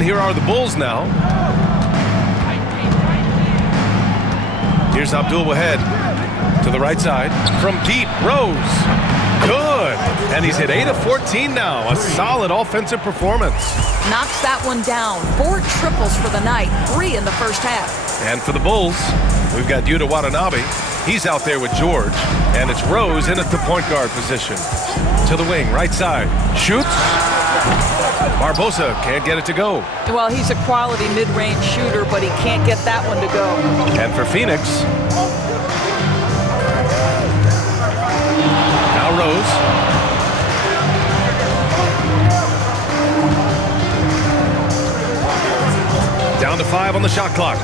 And here are the Bulls now. Here's Abdul Wahed to the right side. From deep, Rose. Good. And he's hit 8 of 14 now. A solid offensive performance. Knocks that one down. 4 triples for the night, 3 in the first half. And for the Bulls, we've got Yuta Watanabe. He's out there with George. And it's Rose in at the point guard position. To the wing, right side. Shoots. Barbosa can't get it to go. Well, he's a quality mid-range shooter, but he can't get that one to go. And for Phoenix, now Rose. Down to 5 on the shot clock.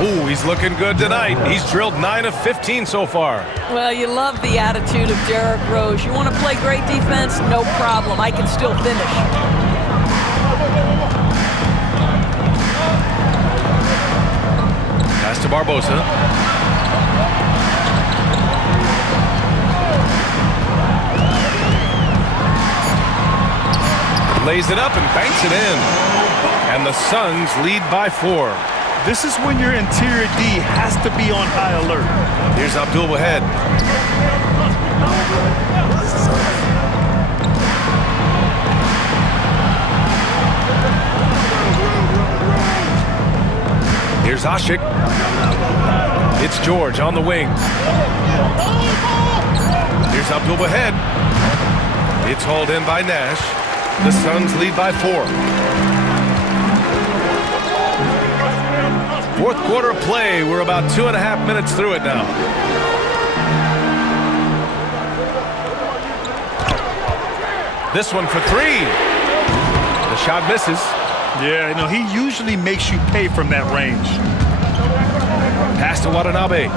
Oh, he's looking good tonight. He's drilled 9 of 15 so far. Well, you love the attitude of Derrick Rose. You want to play great defense? No problem. I can still finish. Pass to Barbosa. Lays it up and banks it in. And the Suns lead by 4. This is when your interior D has to be on high alert. Here's Abdul Wahed. Here's Asik. It's George on the wing. Here's Abdul Wahed. It's hauled in by Nash. The Suns lead by 4. Fourth quarter of play. We're about 2.5 minutes through it now. This one for 3. The shot misses. Yeah, he usually makes you pay from that range. Pass to Watanabe.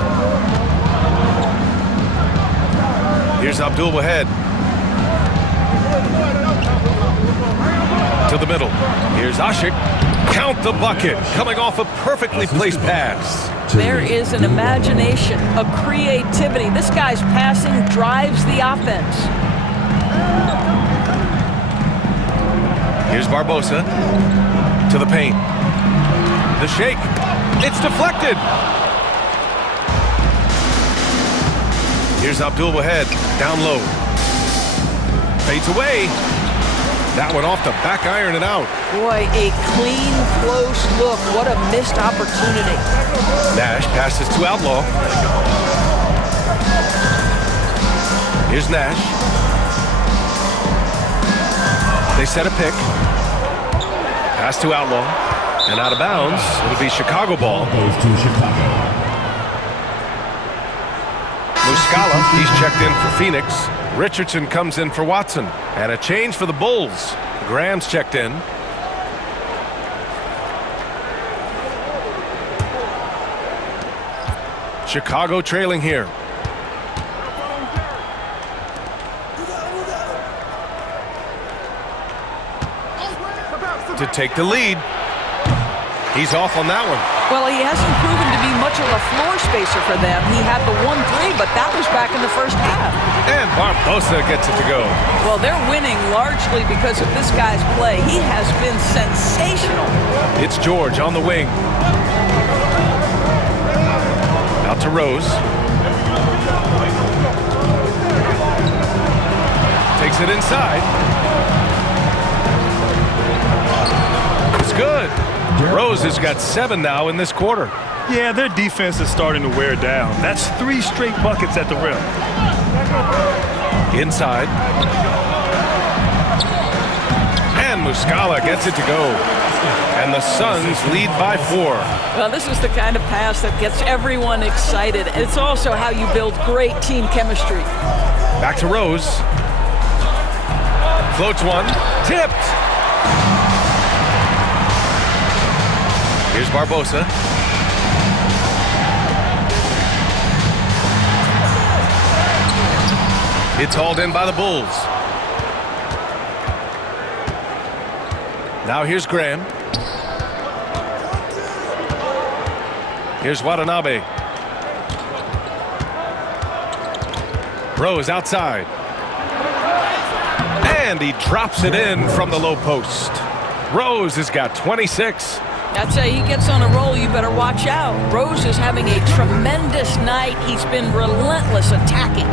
Here's Abdul Wahed. To the middle. Here's Asik. Count the bucket. Coming off a perfectly placed pass. There is an imagination, a creativity. This guy's passing drives the offense. Here's Barbosa. To the paint. The shake. It's deflected. Here's Abdul Wahed. Down low. Fades away. That one off the back iron and out. Boy, a clean, close look. What a missed opportunity. Nash passes to Outlaw. Here's Nash. They set a pick. Pass to Outlaw. And out of bounds. It'll be Chicago ball. Goes to Chicago. Muscala, he's checked in for Phoenix. Richardson comes in for Watson. And a change for the Bulls. Graham's checked in. Chicago trailing here. To take the lead. He's off on that one. Well, he hasn't proven to be much of a floor spacer for them. He had the 1-3, but that was back in the first half. And Barbosa gets it to go. Well, they're winning largely because of this guy's play. He has been sensational. It's George on the wing. Out to Rose. Takes it inside. It's good. Rose has got 7 now in this quarter. Yeah, their defense is starting to wear down. That's 3 straight buckets at the rim. Inside. And Muscala gets it to go. And the Suns lead by 4. Well, this is the kind of pass that gets everyone excited. It's also how you build great team chemistry. Back to Rose. Floats one. Tipped. Here's Barbosa. It's hauled in by the Bulls. Now here's Graham. Here's Watanabe. Rose outside. And he drops it in from the low post. Rose has got 26. I'd say he gets on a roll, you better watch out. Rose is having a tremendous night. He's been relentless attacking.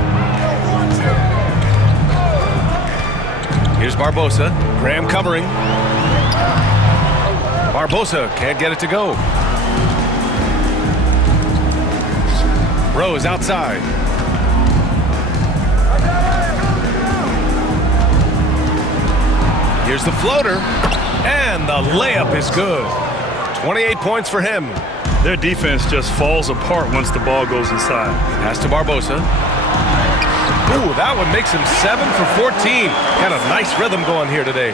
Here's Barbosa. Graham covering. Barbosa can't get it to go. Rose outside. Here's the floater. And the layup is good. 28 points for him. Their defense just falls apart once the ball goes inside. Pass to Barbosa. Ooh, that one makes him 7 for 14. Got a nice rhythm going here today.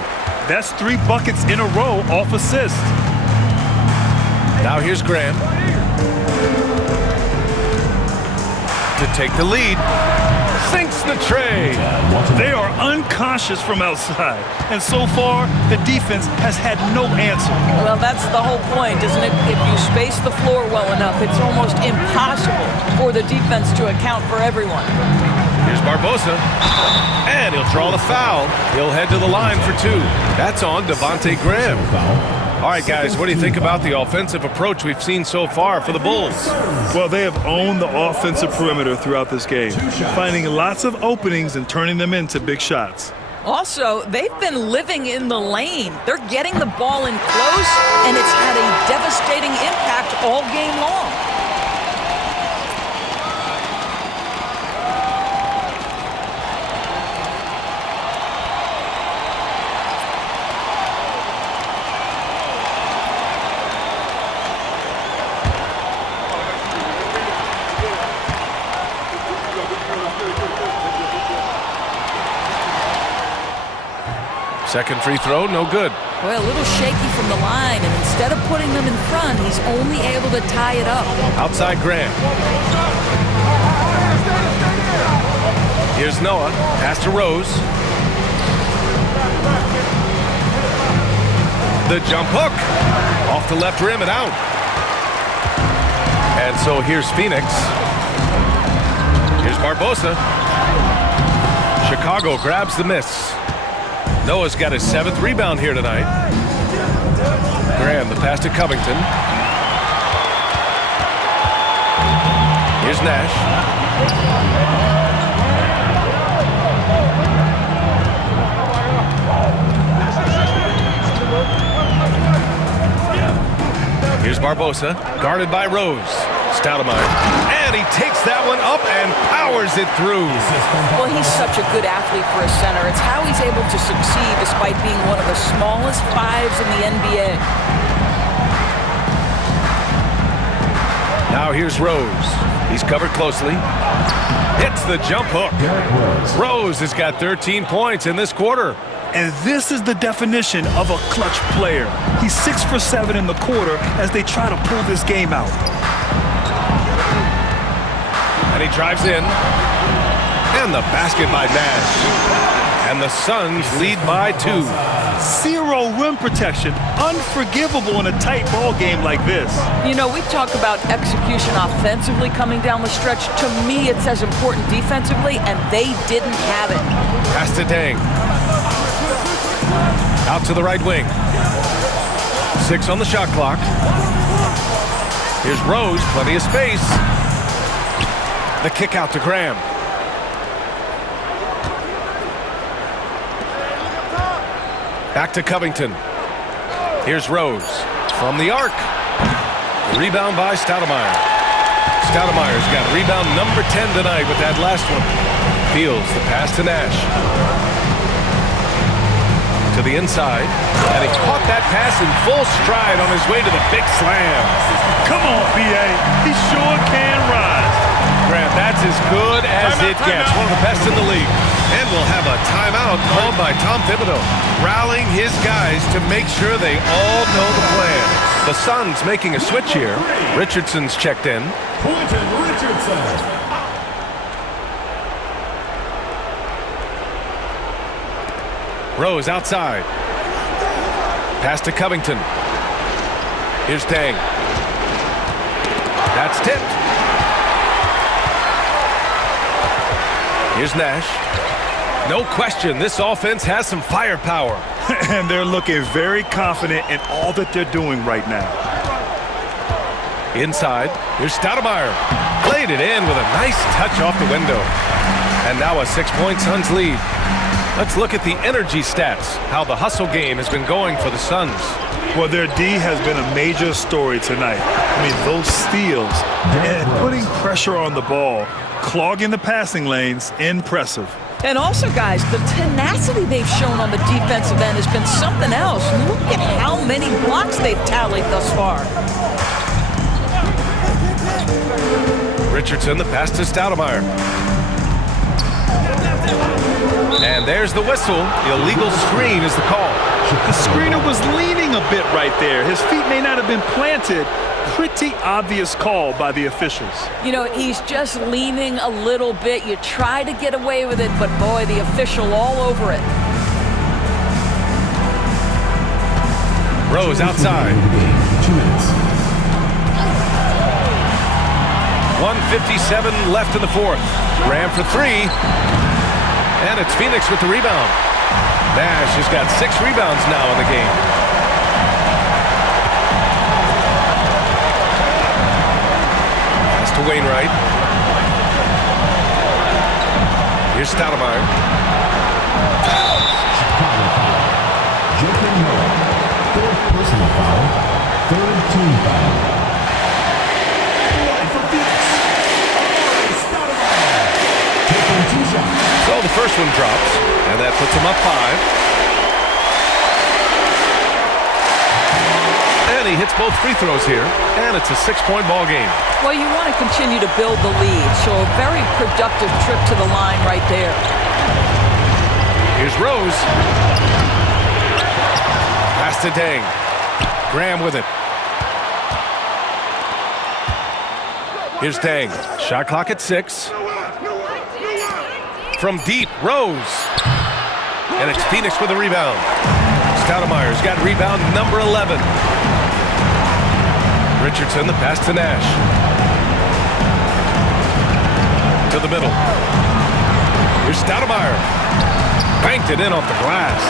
That's 3 buckets in a row off assist. Now here's Graham to take the lead. Sinks the tray. They are unconscious from outside, and so far the defense has had no answer. Well, that's the whole point, isn't it? If you space the floor well enough, it's almost impossible for the defense to account for everyone. Here's Barbosa, and he'll draw the foul. He'll head to the line for 2. That's on Devontae Graham. All right, guys, what do you think about the offensive approach we've seen so far for the Bulls? Well, they have owned the offensive perimeter throughout this game, finding lots of openings and turning them into big shots. Also, they've been living in the lane. They're getting the ball in close, and it's had a devastating impact all game long. Second free throw, no good. Well, a little shaky from the line, and instead of putting them in front, he's only able to tie it up. Outside Graham. Here's Noah. Pass to Rose. The jump hook. Off the left rim and out. And so here's Phoenix. Here's Barbosa. Chicago grabs the miss. Noah's got his 7th rebound here tonight. Graham, the pass to Covington. Here's Nash. Here's Barbosa, guarded by Rose. Stoudemire, and he takes that one up and powers it through. Well, he's such a good athlete for a center. It's how he's able to succeed despite being one of the smallest 5s in the NBA. Now here's Rose. He's covered closely. Hits the jump hook. Rose has got 13 points in this quarter. And this is the definition of a clutch player. He's 6 for 7 in the quarter as they try to pull this game out. And he drives in. And the basket by Nash. And the Suns lead by 2. 0 rim protection. Unforgivable in a tight ball game like this. You know, we talk about execution offensively coming down the stretch. To me, it's as important defensively, and they didn't have it. Pass to Deng. Out to the right wing. 6 on the shot clock. Here's Rose, plenty of space. The kick out to Graham. Back to Covington. Here's Rose from the arc. Rebound by Stoudemire. Stoudemire's got rebound number 10 tonight with that last one. Fields the pass to Nash. To the inside, and he caught that pass in full stride on his way to the big slam. Come on, B.A. He sure can rise. Graham, that's as good as it gets. One of the best in the league. And we'll have a timeout called by Tom Thibodeau, rallying his guys to make sure they all know the plan. The Suns making a switch here. Richardson's checked in. Quentin Richardson. Rose outside. Pass to Covington. Here's Deng. That's tipped. Here's Nash. No question, this offense has some firepower. And they're looking very confident in all that they're doing right now. Inside, here's Stoudemire. Played it in with a nice touch off the window. And now a 6-point Suns lead. Let's look at the energy stats, how the hustle game has been going for the Suns. Well, their D has been a major story tonight. I mean, those steals and putting pressure on the ball, clogging the passing lanes, impressive. And also, guys, the tenacity they've shown on the defensive end has been something else. Look at how many blocks they've tallied thus far. Richardson, the pass to Stoudemire. And there's the whistle. Illegal screen is the call. The screener was leaning a bit right there. His feet may not have been planted. Pretty obvious call by the officials. You know, he's just leaning a little bit. You try to get away with it, but boy, the official all over it. Rose outside. 2 minutes. 1:57 left in the fourth. Graham for three. And it's Phoenix with the rebound. Nash has got 6 rebounds now in the game. Pass to Wainwright. Here's Stoudemire. Chicago foul. Joakim Noah. 3rd personal foul. 3rd team foul. For Phoenix. Stoudemire. Taking 2 shots. So the first one drops, and that puts him up 5. And he hits both free throws here, and it's a 6-point ball game. Well, you want to continue to build the lead, so a very productive trip to the line right there. Here's Rose. Pass to Deng. Graham with it. Here's Deng. Shot clock at 6. From deep, Rose. And it's Phoenix with a rebound. Stoudemire's got rebound number 11. Richardson, the pass to Nash. To the middle. Here's Stoudemire. Banked it in off the glass.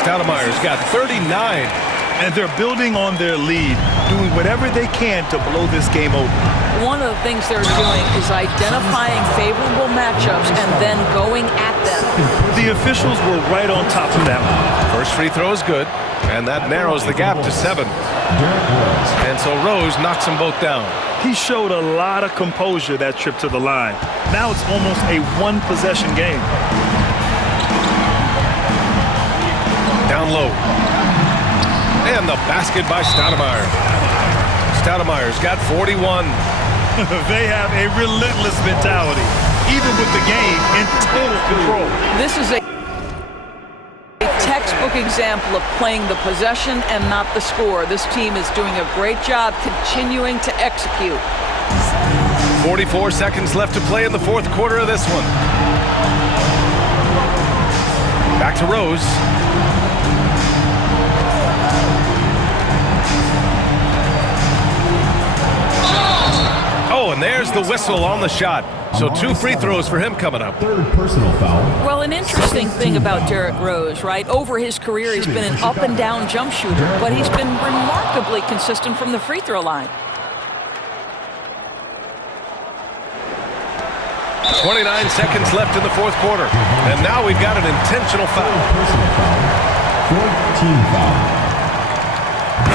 Stoudemire's got 39. And they're building on their lead, doing whatever they can to blow this game open. One of the things they're doing is identifying favorable matchups and then going at them. The officials were right on top of that one. First free throw is good, and that narrows the gap to 7. And so Rose knocks them both down. He showed a lot of composure that trip to the line. Now it's almost a one-possession game. Down low. And the basket by Stoudemire. Stoudemire's got 41. They have a relentless mentality, even with the game in total control. This is a textbook example of playing the possession and not the score. This team is doing a great job continuing to execute. 44 seconds left to play in the fourth quarter of this one. Back to Rose. Oh, and there's the whistle on the shot. So 2 free throws for him coming up. 3rd personal foul. Well, an interesting thing about Derrick Rose, right? Over his career, he's been an up-and-down jump shooter, but he's been remarkably consistent from the free throw line. 29 seconds left in the fourth quarter. And now we've got an intentional foul. Personal foul. 4th team foul.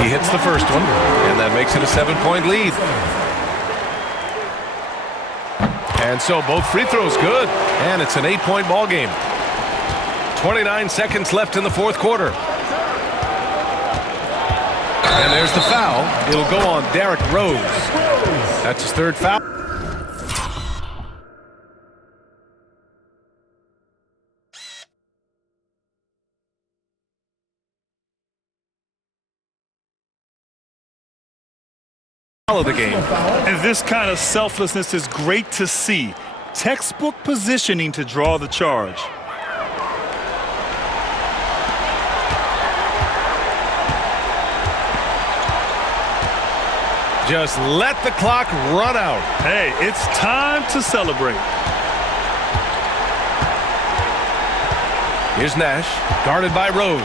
He hits the first one, and that makes it a 7-point lead. And so both free throws good, and it's an 8-point ball game. 29 seconds left in the fourth quarter. And there's the foul. It'll go on Derrick Rose. That's his 3rd foul. Of the game. And this kind of selflessness is great to see. Textbook positioning to draw the charge. Just let the clock run out. Hey, it's time to celebrate. Here's Nash, guarded by Rose.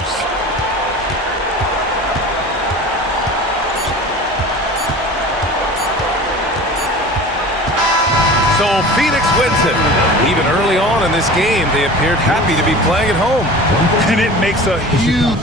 So Phoenix wins it. Even early on in this game, they appeared happy to be playing at home. And it makes a huge